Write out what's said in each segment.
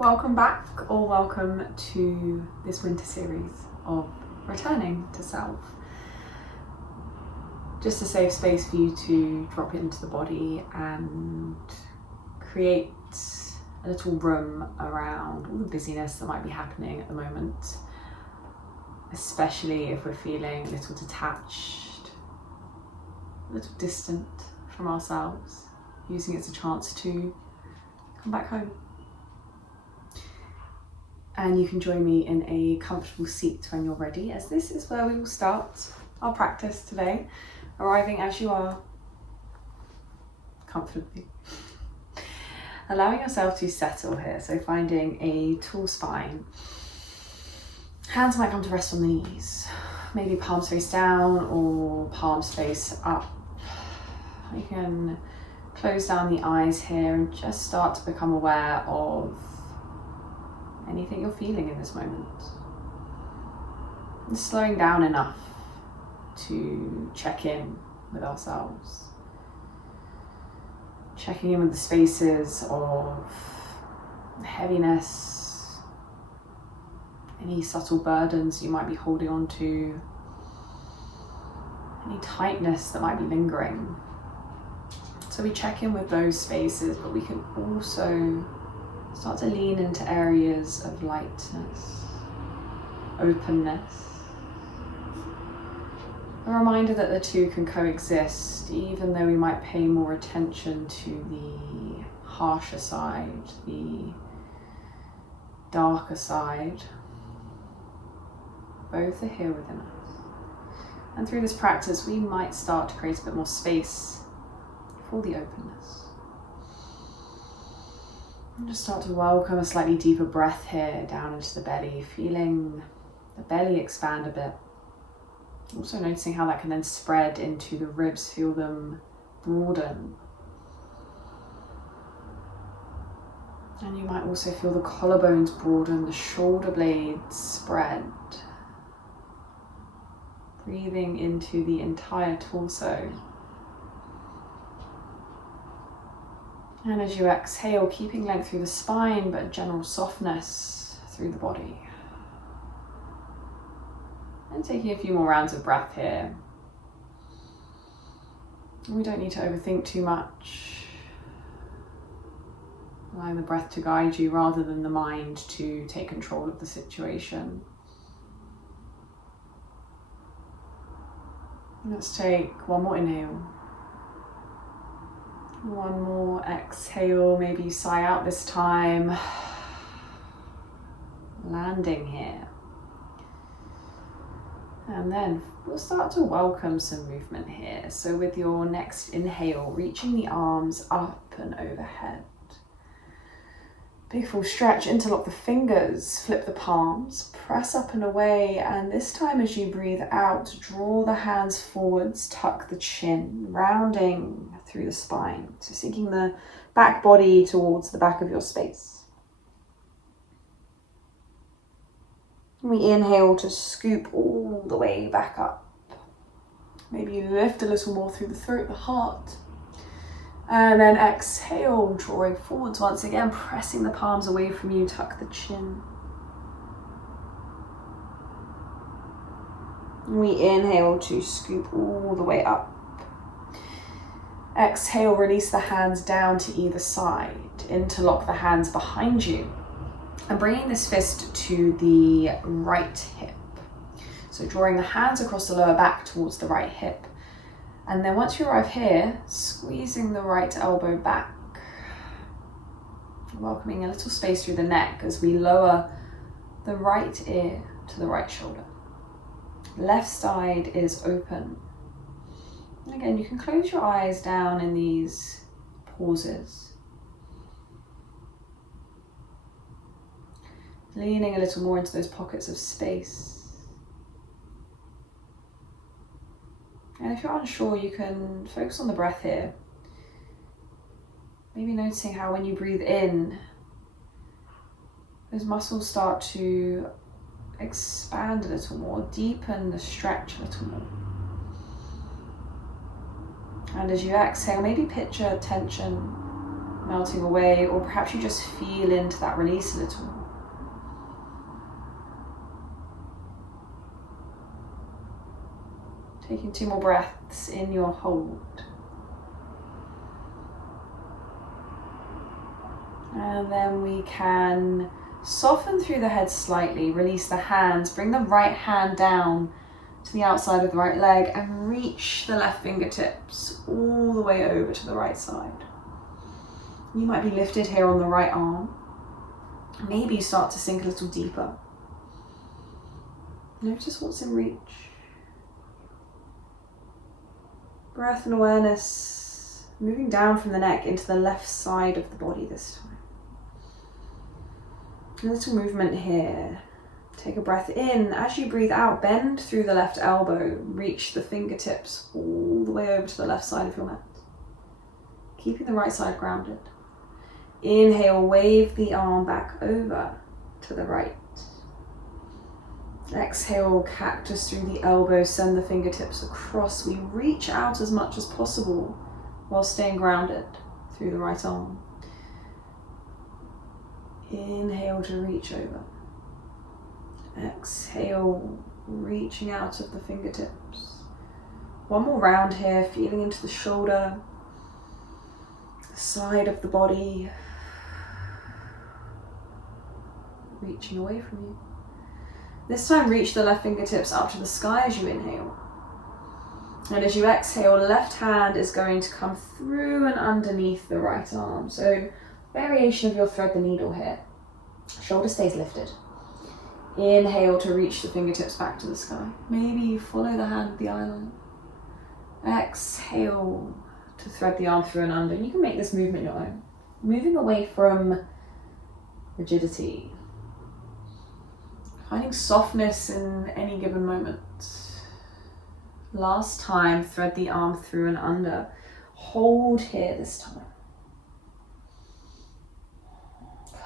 Welcome back, or welcome to this winter series of returning to self. Just a safe space for you to drop into the body and create a little room around all the busyness that might be happening at the moment, especially if we're feeling a little detached, a little distant from ourselves, using it as a chance to come back home. And you can join me in a comfortable seat when you're ready, as this is where we will start our practice today, arriving as you are, comfortably. Allowing yourself to settle here, so finding a tall spine. Hands might come to rest on the knees, maybe palms face down or palms face up. You can close down the eyes here and just start to become aware of anything you're feeling in this moment. And slowing down enough to check in with ourselves. Checking in with the spaces of heaviness, any subtle burdens you might be holding on to, any tightness that might be lingering. So we check in with those spaces, but we can also start to lean into areas of lightness, openness. A reminder that the two can coexist, even though we might pay more attention to the harsher side, the darker side. Both are here within us. And through this practice, we might start to create a bit more space for the openness. And just start to welcome a slightly deeper breath here down into the belly, feeling the belly expand a bit. Also noticing how that can then spread into the ribs, feel them broaden. And you might also feel the collarbones broaden, the shoulder blades spread. Breathing into the entire torso. And as you exhale, keeping length through the spine, but general softness through the body. And taking a few more rounds of breath here. We don't need to overthink too much. Allowing the breath to guide you rather than the mind to take control of the situation. Let's take one more inhale. One more exhale, maybe you sigh out this time. Landing here. And then we'll start to welcome some movement here. So with your next inhale, reaching the arms up and overhead. Big full stretch, interlock the fingers, flip the palms, press up and away. And this time as you breathe out, draw the hands forwards, tuck the chin, rounding through the spine. So sinking the back body towards the back of your space. We inhale to scoop all the way back up. Maybe you lift a little more through the throat, the heart. And then exhale, drawing forwards once again, pressing the palms away from you, tuck the chin. We inhale to scoop all the way up. Exhale, release the hands down to either side. Interlock the hands behind you. And bringing this fist to the right hip. So drawing the hands across the lower back towards the right hip. And then once you arrive here, squeezing the right elbow back. Welcoming a little space through the neck as we lower the right ear to the right shoulder. Left side is open. And again, you can close your eyes down in these pauses. Leaning a little more into those pockets of space. And if you're unsure, you can focus on the breath here. Maybe noticing how when you breathe in, those muscles start to expand a little more, deepen the stretch a little more. And as you exhale, maybe picture tension melting away, or perhaps you just feel into that release a little. Taking 2 more breaths in your hold. And then we can soften through the head slightly, release the hands, bring the right hand down to the outside of the right leg and reach the left fingertips all the way over to the right side. You might be lifted here on the right arm. Maybe you start to sink a little deeper. Notice what's in reach. Breath and awareness moving down from the neck into the left side of the body this time. A little movement here. Take a breath in. As you breathe out, bend through the left elbow. Reach the fingertips all the way over to the left side of your mat. Keeping the right side grounded. Inhale, wave the arm back over to the right. Exhale, cactus through the elbow. Send the fingertips across. We reach out as much as possible while staying grounded through the right arm. Inhale to reach over. Exhale, reaching out of the fingertips. One more round here, feeling into the shoulder, the side of the body, reaching away from you. This time, reach the left fingertips up to the sky as you inhale. And as you exhale, left hand is going to come through and underneath the right arm. So, variation of your thread the needle here. Shoulder stays lifted. Inhale to reach the fingertips back to the sky. Maybe you follow the hand with the eyeline. Exhale to thread the arm through and under. You can make this movement your own. Moving away from rigidity. Finding softness in any given moment. Last time, thread the arm through and under. Hold here this time.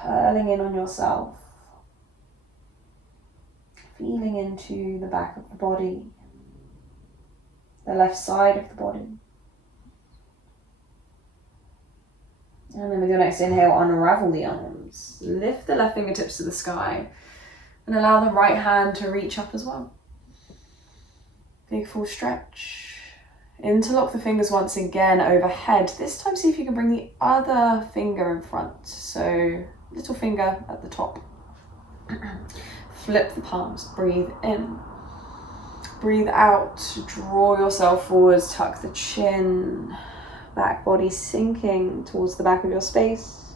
Curling in on yourself. Feeling into the back of the body. The left side of the body. And then with your next inhale, unravel the arms. Lift the left fingertips to the sky. And allow the right hand to reach up as well. Big full stretch. Interlock the fingers once again overhead. This time see if you can bring the other finger in front. So little finger at the top. Flip the palms. Breathe in. Breathe out. Draw yourself forwards. Tuck the chin. Back body sinking towards the back of your space.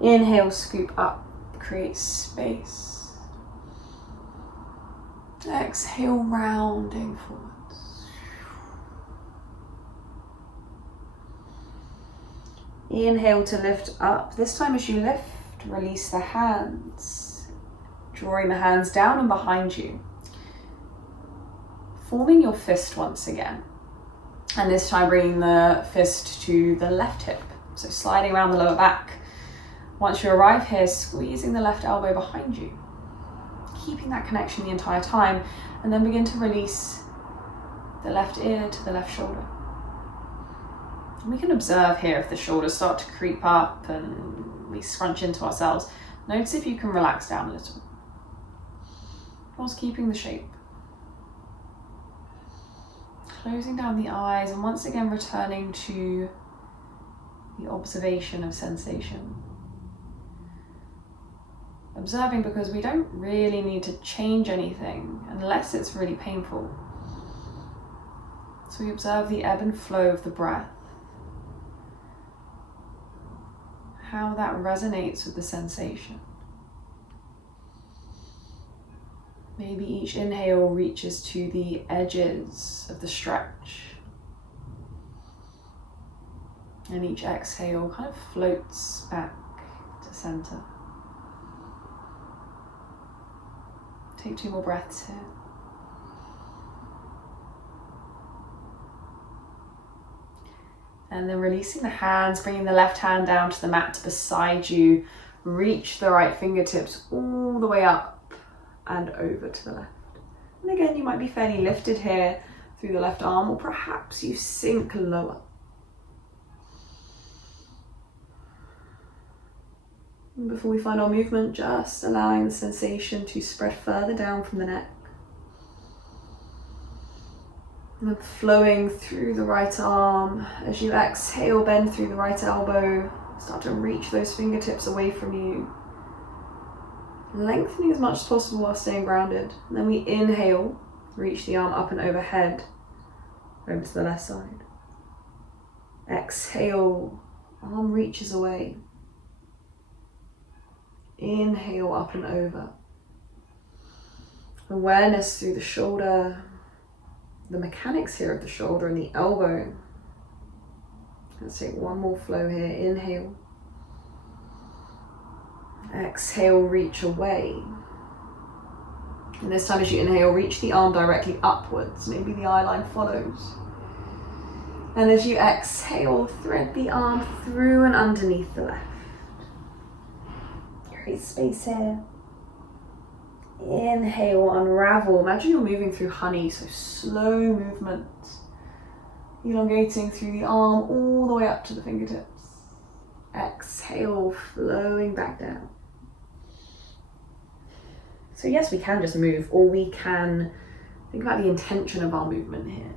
Inhale, scoop up. Create space. Exhale, rounding forwards. Inhale to lift up. This time as you lift, release the hands. Drawing the hands down and behind you. Forming your fist once again. And this time bringing the fist to the left hip. So sliding around the lower back. Once you arrive here, squeezing the left elbow behind you. Keeping that connection the entire time, and then begin to release the left ear to the left shoulder. And we can observe here if the shoulders start to creep up and we scrunch into ourselves. Notice if you can relax down a little, whilst keeping the shape. Closing down the eyes and once again returning to the observation of sensation. Observing because we don't really need to change anything unless it's really painful. So we observe the ebb and flow of the breath, how that resonates with the sensation. Maybe each inhale reaches to the edges of the stretch, and each exhale kind of floats back to center. Take 2 more breaths here. And then releasing the hands, bringing the left hand down to the mat beside you. Reach the right fingertips all the way up and over to the left. And again, you might be fairly lifted here through the left arm, or perhaps you sink lower. And before we find our movement, just allowing the sensation to spread further down from the neck. And then flowing through the right arm. As you exhale, bend through the right elbow. Start to reach those fingertips away from you. Lengthening as much as possible while staying grounded. And then we inhale, reach the arm up and overhead, over to the left side. Exhale, arm reaches away. Inhale, up and over. Awareness through the shoulder, the mechanics here of the shoulder and the elbow. Let's take one more flow here. Inhale. Exhale, reach away. And this time as you inhale, reach the arm directly upwards. Maybe the eye line follows. And as you exhale, thread the arm through and underneath the left. Create space here. Inhale, unravel. Imagine you're moving through honey, so slow movement. Elongating through the arm all the way up to the fingertips. Exhale, flowing back down. So yes, we can just move, or we can think about the intention of our movement here.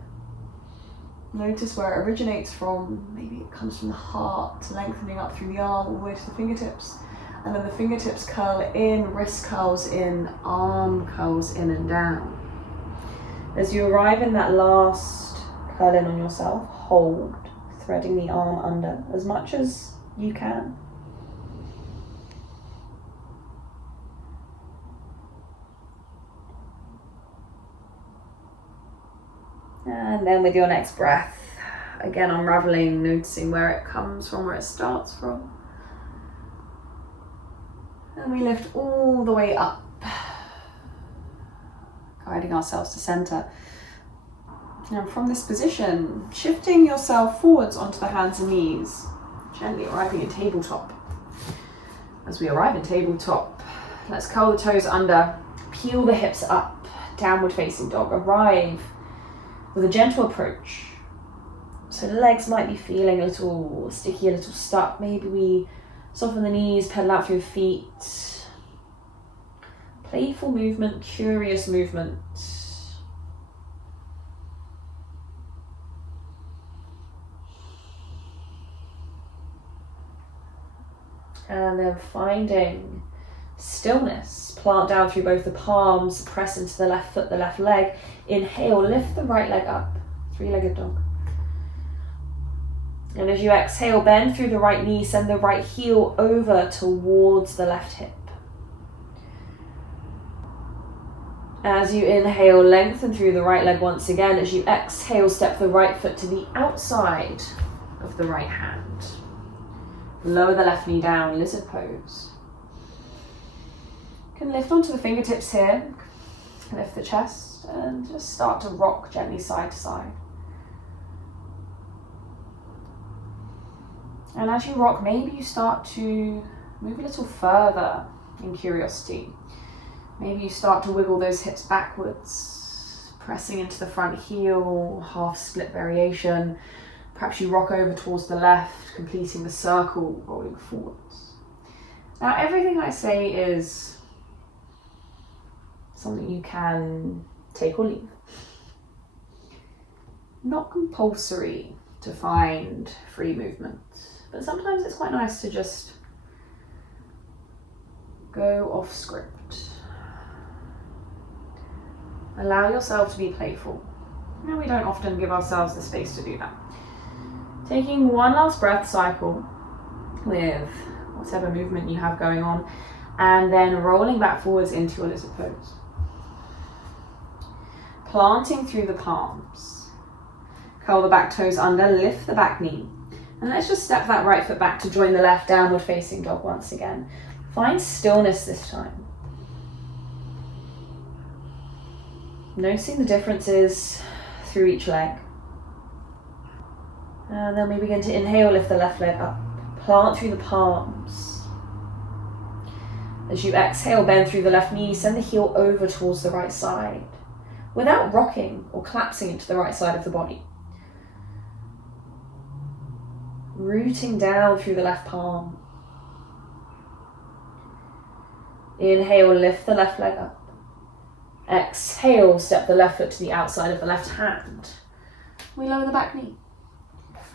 Notice where it originates from. Maybe it comes from the heart, lengthening up through the arm all the way to the fingertips. And then the fingertips curl in, wrist curls in, arm curls in and down. As you arrive in that last curl in on yourself, hold, threading the arm under as much as you can. And then with your next breath, again unraveling, noticing where it comes from, where it starts from. And we lift all the way up, guiding ourselves to center. And from this position, shifting yourself forwards onto the hands and knees, gently arriving in tabletop. As we arrive in tabletop, let's curl the toes under, peel the hips up, downward facing dog. Arrive with a gentle approach. So the legs might be feeling a little sticky, a little stuck. Maybe we soften the knees, pedal out through the feet. Playful movement, curious movement. And then finding stillness. Plant down through both the palms, press into the left foot, the left leg. Inhale, lift the right leg up, three-legged dog. And as you exhale, bend through the right knee, send the right heel over towards the left hip. As you inhale, lengthen through the right leg once again. As you exhale, step the right foot to the outside of the right hand. Lower the left knee down, lizard pose. You can lift onto the fingertips here, lift the chest, and just start to rock gently side to side. And as you rock, maybe you start to move a little further in curiosity. Maybe you start to wiggle those hips backwards, pressing into the front heel, half split variation. Perhaps you rock over towards the left, completing the circle, rolling forwards. Now, everything I say is something you can take or leave. Not compulsory to find free movement, but sometimes it's quite nice to just go off script. Allow yourself to be playful. You know, we don't often give ourselves the space to do that. Taking one last breath cycle with whatever movement you have going on, and then rolling back forwards into your lizard pose. Planting through the palms. Curl the back toes under, lift the back knee. And let's just step that right foot back to join the left, downward facing dog once again. Find stillness this time. Noticing the differences through each leg. And then we begin to inhale, lift the left leg up. Plant through the palms. As you exhale, bend through the left knee, send the heel over towards the right side, without rocking or collapsing into the right side of the body. Rooting down through the left palm. Inhale, lift the left leg up. Exhale, step the left foot to the outside of the left hand. We lower the back knee.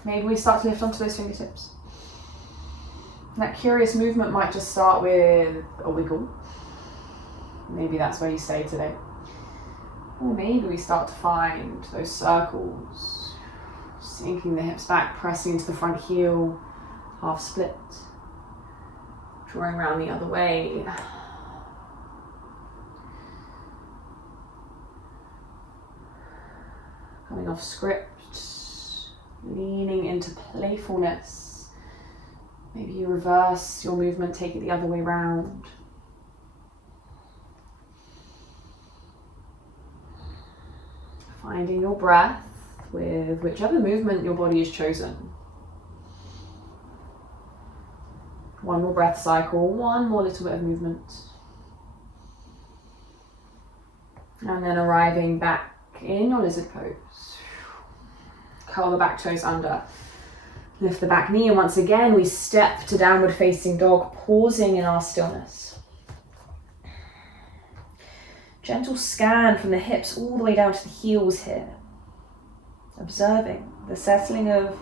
Maybe we start to lift onto those fingertips. That curious movement might just start with a wiggle. Maybe that's where you stay today. Or maybe we start to find those circles, sinking the hips back, pressing into the front heel, half split, drawing around the other way. Coming off script, leaning into playfulness. Maybe you reverse your movement, take it the other way round. Finding your breath with whichever movement your body has chosen. One more breath cycle, one more little bit of movement. And then arriving back in your lizard pose. Curl the back toes under. Lift the back knee, and once again we step to downward facing dog, pausing in our stillness. Gentle scan from the hips all the way down to the heels here. Observing the settling of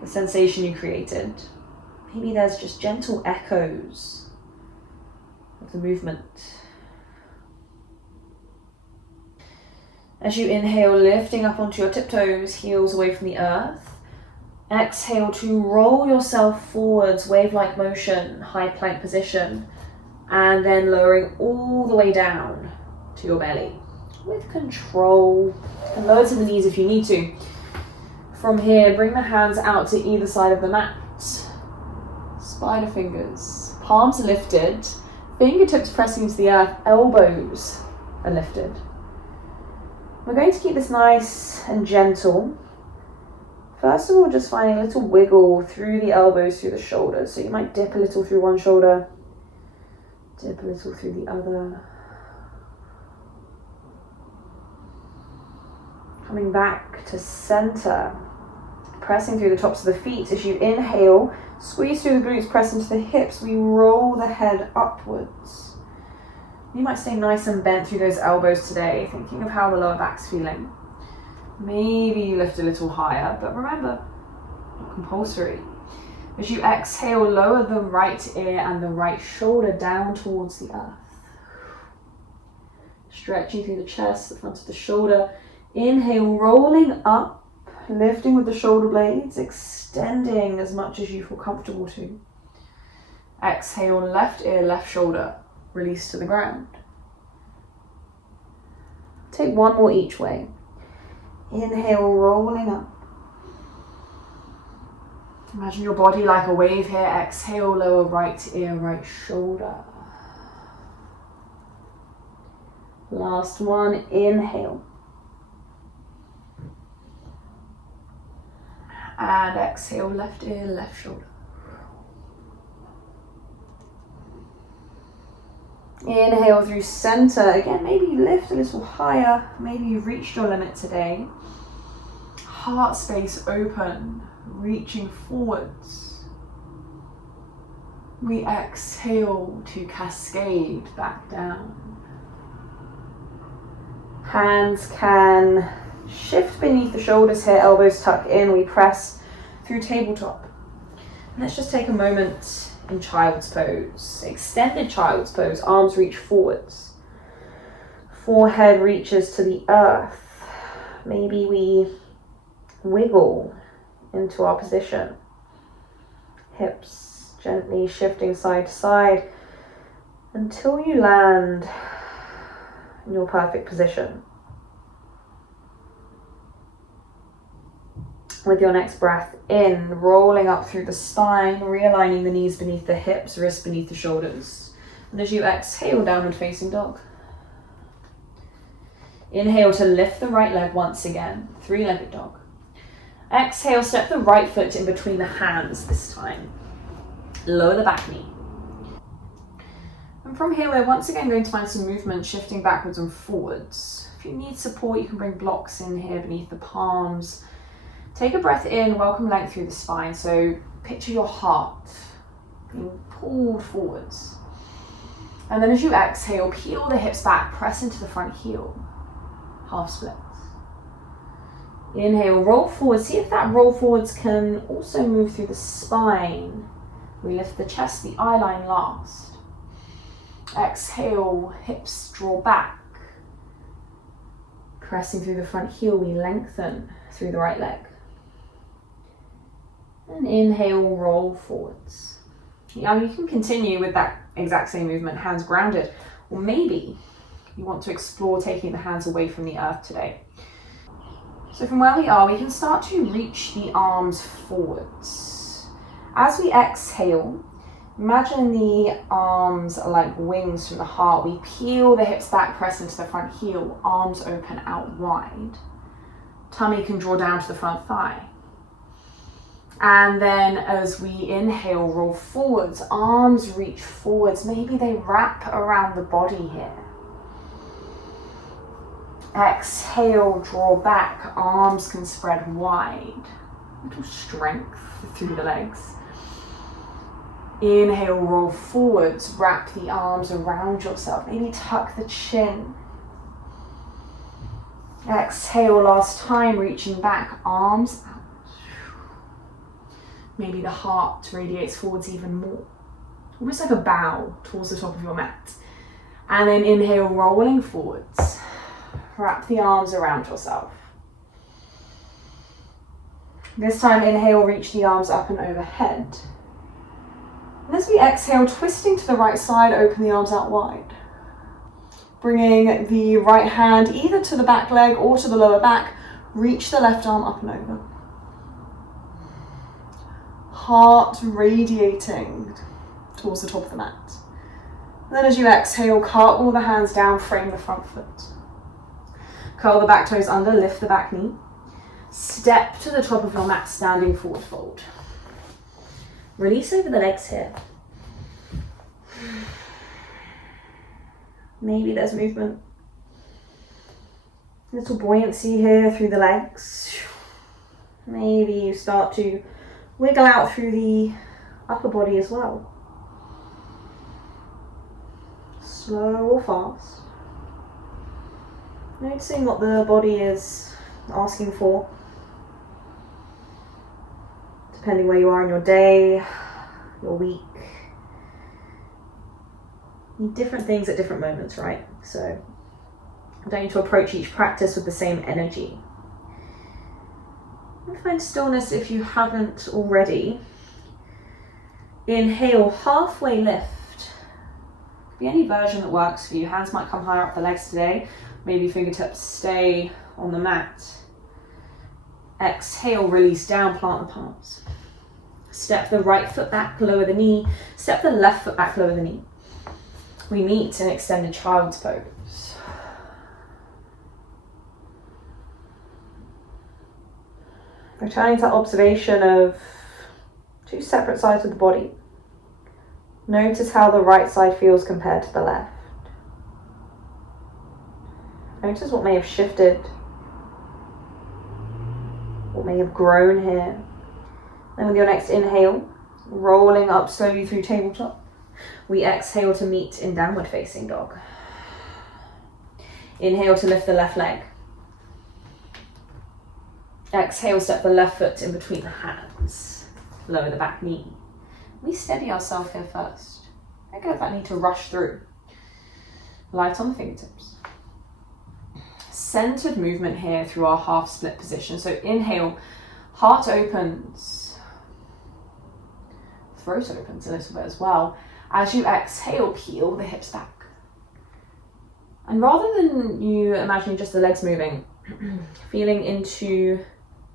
the sensation you created. Maybe there's just gentle echoes of the movement. As you inhale, lifting up onto your tiptoes, heels away from the earth. Exhale to roll yourself forwards, wave-like motion, high plank position, and then lowering all the way down to your belly with control. And lower to the knees if you need to. From here, bring the hands out to either side of the mat. Spider fingers, palms are lifted, fingertips pressing into the earth, elbows are lifted. We're going to keep this nice and gentle. First of all, just finding a little wiggle through the elbows, through the shoulders. So you might dip a little through one shoulder, dip a little through the other. Coming back to center, pressing through the tops of the feet. As you inhale, squeeze through the glutes, press into the hips. We roll the head upwards. You might stay nice and bent through those elbows today, thinking of how the lower back's feeling. Maybe you lift a little higher, but remember, not compulsory. As you exhale, lower the right ear and the right shoulder down towards the earth. Stretching through the chest, the front of the shoulder. Inhale, rolling up, lifting with the shoulder blades, extending as much as you feel comfortable to. Exhale, left ear, left shoulder, release to the ground. Take one more each way. Inhale, rolling up. Imagine your body like a wave here. Exhale, lower right ear, right shoulder. Last one, inhale. And exhale, left ear, left shoulder. Inhale through center. Again, maybe you lift a little higher. Maybe you've reached your limit today. Heart space open, reaching forwards. We exhale to cascade back down. Hands can shift beneath the shoulders here, elbows tuck in. We press through tabletop. Let's just take a moment in child's pose. Extended child's pose, arms reach forwards. Forehead reaches to the earth. Maybe we wiggle into our position. Hips gently shifting side to side until you land in your perfect position. With your next breath in, rolling up through the spine, realigning the knees beneath the hips, wrists beneath the shoulders. And as you exhale, downward facing dog. Inhale to lift the right leg once again, three-legged dog. Exhale, step the right foot in between the hands this time. Lower the back knee. And from here, we're once again going to find some movement, shifting backwards and forwards. If you need support, you can bring blocks in here beneath the palms. Take a breath in, welcome length through the spine. So picture your heart being pulled forwards. And then as you exhale, peel the hips back, press into the front heel. Half splits. Inhale, roll forward. See if that roll forwards can also move through the spine. We lift the chest, the eye line last. Exhale, hips draw back. Pressing through the front heel, we lengthen through the right leg. And inhale, roll forwards. Now you can continue with that exact same movement, hands grounded, or maybe you want to explore taking the hands away from the earth today. So from where we are, we can start to reach the arms forwards. As we exhale, imagine the arms are like wings from the heart. We peel the hips back, press into the front heel, arms open out wide. Tummy can draw down to the front thigh. And then as we inhale, roll forwards, arms reach forwards. Maybe they wrap around the body here. Exhale, draw back, arms can spread wide. A little strength through the legs. Inhale, roll forwards, wrap the arms around yourself. Maybe tuck the chin. Exhale, last time, reaching back, arms out. Maybe the heart radiates forwards even more. Almost like a bow towards the top of your mat. And then inhale, rolling forwards. Wrap the arms around yourself. This time, inhale, reach the arms up and overhead. And as we exhale, twisting to the right side, open the arms out wide. Bringing the right hand either to the back leg or to the lower back, reach the left arm up and over. Heart radiating towards the top of the mat. And then as you exhale, cartwheel the hands down, frame the front foot. Curl the back toes under, lift the back knee. Step to the top of your mat, standing forward fold. Release over the legs here. Maybe there's movement. Little buoyancy here through the legs. Maybe you start to wiggle out through the upper body as well. Slow or fast. Noticing what the body is asking for. Depending where you are in your day, your week. Need different things at different moments, right? So you don't need to approach each practice with the same energy. And find stillness if you haven't already. Inhale, halfway lift. Could be any version that works for you. Hands might come higher up the legs today. Maybe fingertips stay on the mat. Exhale, release down, plant the palms. Step the right foot back, lower the knee. Step the left foot back, lower the knee. We meet in extended child's pose. Returning to observation of two separate sides of the body. Notice how the right side feels compared to the left. Notice what may have shifted, what may have grown here. Then with your next inhale, rolling up slowly through tabletop, we exhale to meet in downward facing dog. Inhale to lift the left leg. Exhale, step the left foot in between the hands. Lower the back knee. We steady ourselves here first. Don't get that knee to rush through. Light on the fingertips. Centered movement here through our half split position. So inhale, heart opens. Throat opens a little bit as well. As you exhale, peel the hips back. And rather than you imagining just the legs moving, feeling into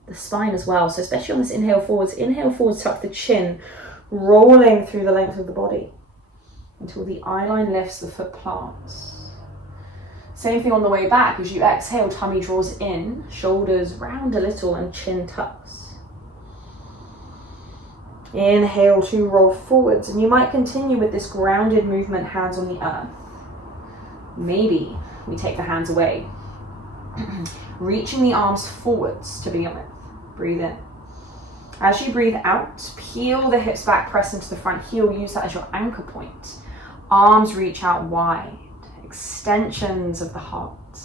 the spine as well. So especially on this inhale forwards, tuck the chin, rolling through the length of the body until the eye line lifts, the foot plants. Same thing on the way back. As you exhale, tummy draws in, shoulders round a little and chin tucks. Inhale to roll forwards, and you might continue with this grounded movement, hands on the earth. Maybe we take the hands away, reaching the arms forwards to begin with. Breathe in. As you breathe out, peel the hips back, press into the front heel, use that as your anchor point. Arms reach out wide, extensions of the heart.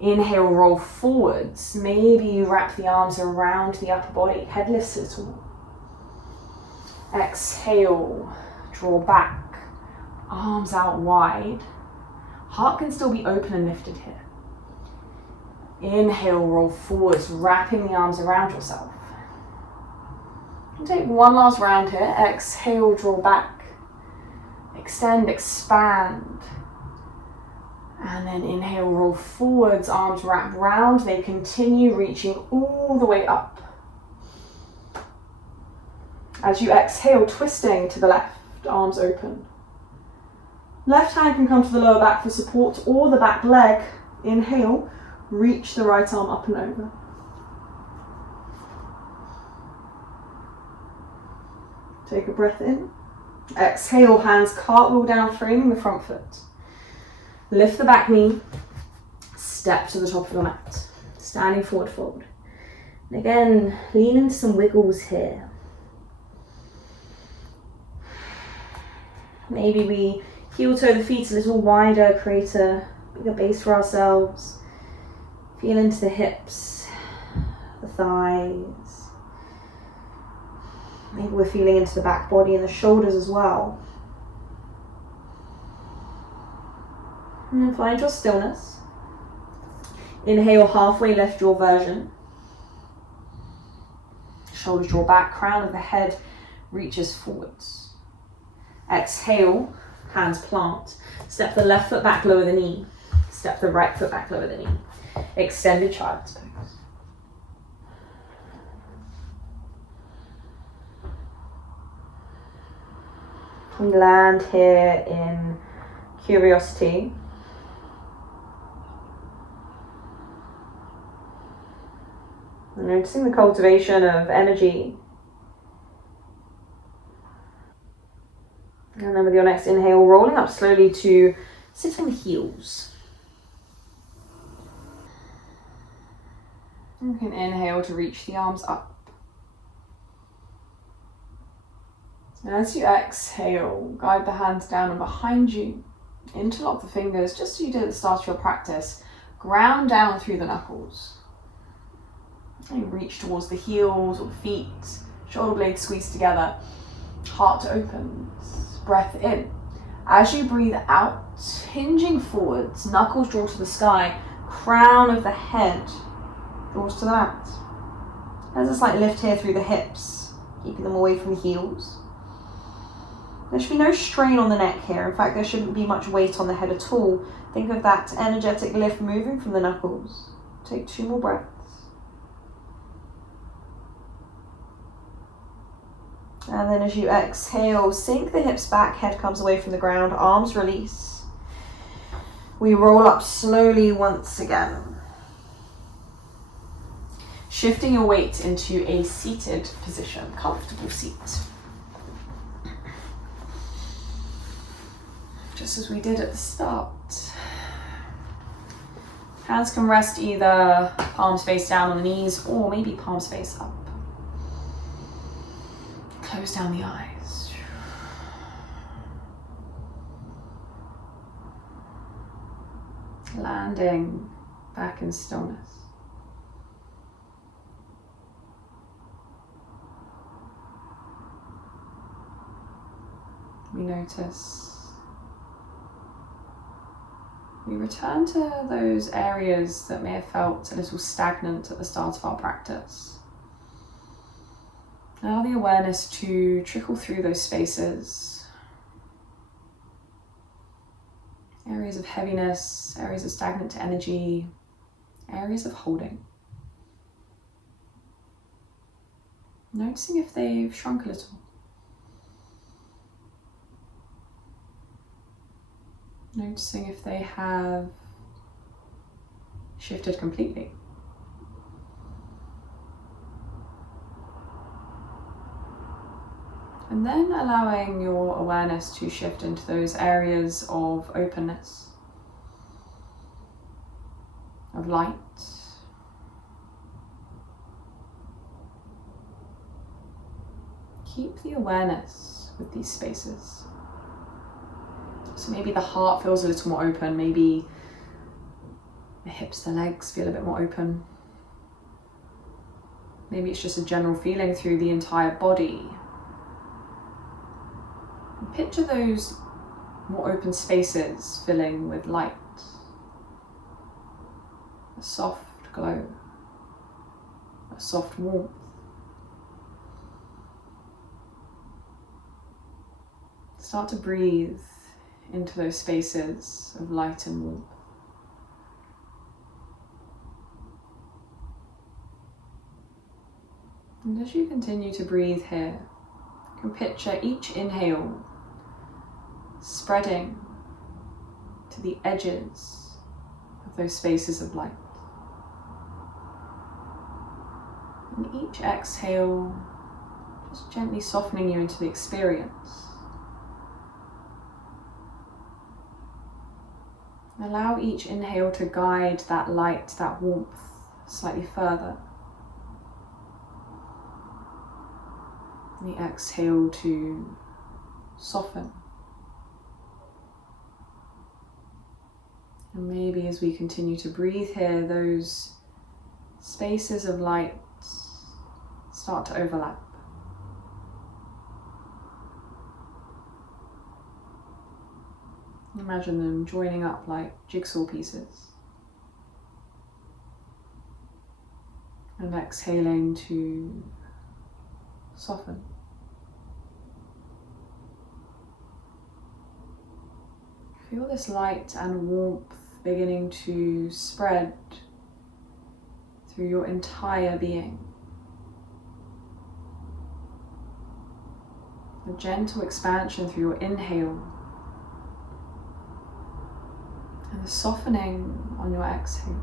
Inhale, roll forwards. Maybe you wrap the arms around the upper body, head lifts a little more. Exhale, draw back, arms out wide. Heart can still be open and lifted here. Inhale, roll forwards, wrapping the arms around yourself. And take one last round here. Exhale, draw back. Extend, expand. And then inhale, roll forwards, arms wrap round. They continue reaching all the way up. As you exhale, twisting to the left, arms open. Left hand can come to the lower back for support or the back leg. Inhale, reach the right arm up and over. Take a breath in. Exhale, hands cartwheel down, framing the front foot. Lift the back knee, step to the top of the mat. Standing forward fold. And again, lean into some wiggles here. Maybe we heel toe the feet a little wider, create a bigger base for ourselves. Feel into the hips, the thighs. Maybe we're feeling into the back body and the shoulders as well. And then find your stillness. Inhale, halfway lift your version. Shoulders draw back, crown of the head reaches forwards. Exhale, hands plant. Step the left foot back, lower the knee. Step the right foot back, lower the knee. Extended child's pose. We land here in curiosity. And noticing the cultivation of energy. And then with your next inhale, rolling up slowly to sitting heels. You can inhale to reach the arms up. And as you exhale, guide the hands down and behind you. Interlock the fingers, just as you did at the start of your practice. Ground down through the knuckles. And reach towards the heels or the feet. Shoulder blades squeeze together. Heart opens. Breath in. As you breathe out, hinging forwards, knuckles draw to the sky, crown of the head draws to the mat. There's a slight lift here through the hips, keeping them away from the heels. There should be no strain on the neck here. In fact, there shouldn't be much weight on the head at all. Think of that energetic lift moving from the knuckles. Take 2 more breaths. And then as you exhale, sink the hips back, head comes away from the ground, arms release. We roll up slowly once again. Shifting your weight into a seated position, comfortable seat. Just as we did at the start. Hands can rest either palms face down on the knees or maybe palms face up. Close down the eyes. Landing back in stillness. We notice. We return to those areas that may have felt a little stagnant at the start of our practice. Allow the awareness to trickle through those spaces. Areas of heaviness, areas of stagnant energy, areas of holding. Noticing if they've shrunk a little. Noticing if they have shifted completely. And then allowing your awareness to shift into those areas of openness, of light. Keep the awareness with these spaces. So maybe the heart feels a little more open, maybe the hips, the legs feel a bit more open. Maybe it's just a general feeling through the entire body. And picture those more open spaces filling with light, a soft glow, a soft warmth. Start to breathe into those spaces of light and warmth. And as you continue to breathe here, you can picture each inhale spreading to the edges of those spaces of light. And each exhale just gently softening you into the experience. Allow each inhale to guide that light, that warmth slightly further. And the exhale to soften. And maybe as we continue to breathe here, those spaces of light start to overlap. Imagine them joining up like jigsaw pieces. And exhaling to soften. Feel this light and warmth beginning to spread through your entire being. A gentle expansion through your inhale and the softening on your exhale.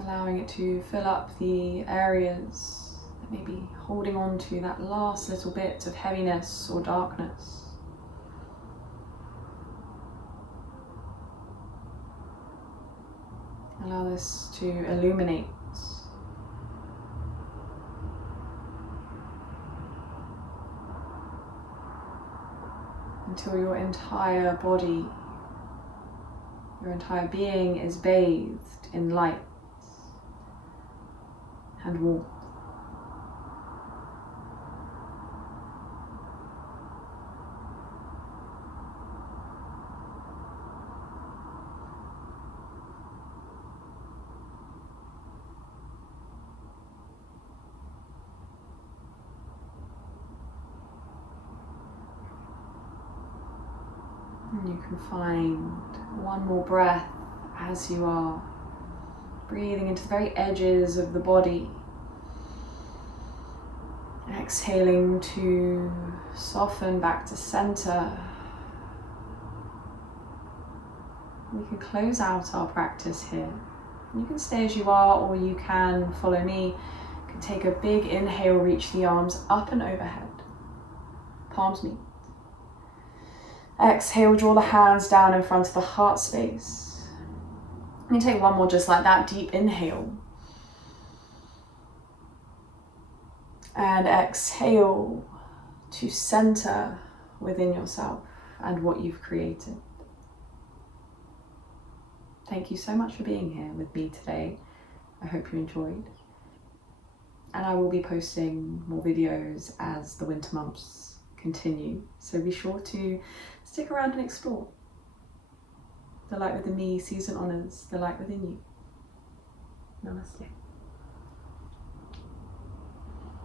Allowing it to fill up the areas that may be holding on to that last little bit of heaviness or darkness. Allow this to illuminate until your entire body, your entire being is bathed in light and warmth. And you can find one more breath as you are breathing into the very edges of the body. Exhaling to soften back to center. We can close out our practice here. You can stay as you are, or you can follow me. You can take a big inhale, reach the arms up and overhead. Palms meet. Exhale, draw the hands down in front of the heart space. You take one more just like that, deep inhale. And exhale to center within yourself and what you've created. Thank you so much for being here with me today. I hope you enjoyed. And I will be posting more videos as the winter months continue. So be sure to stick around and explore. The light within me sees and honors the light within you. Namaste.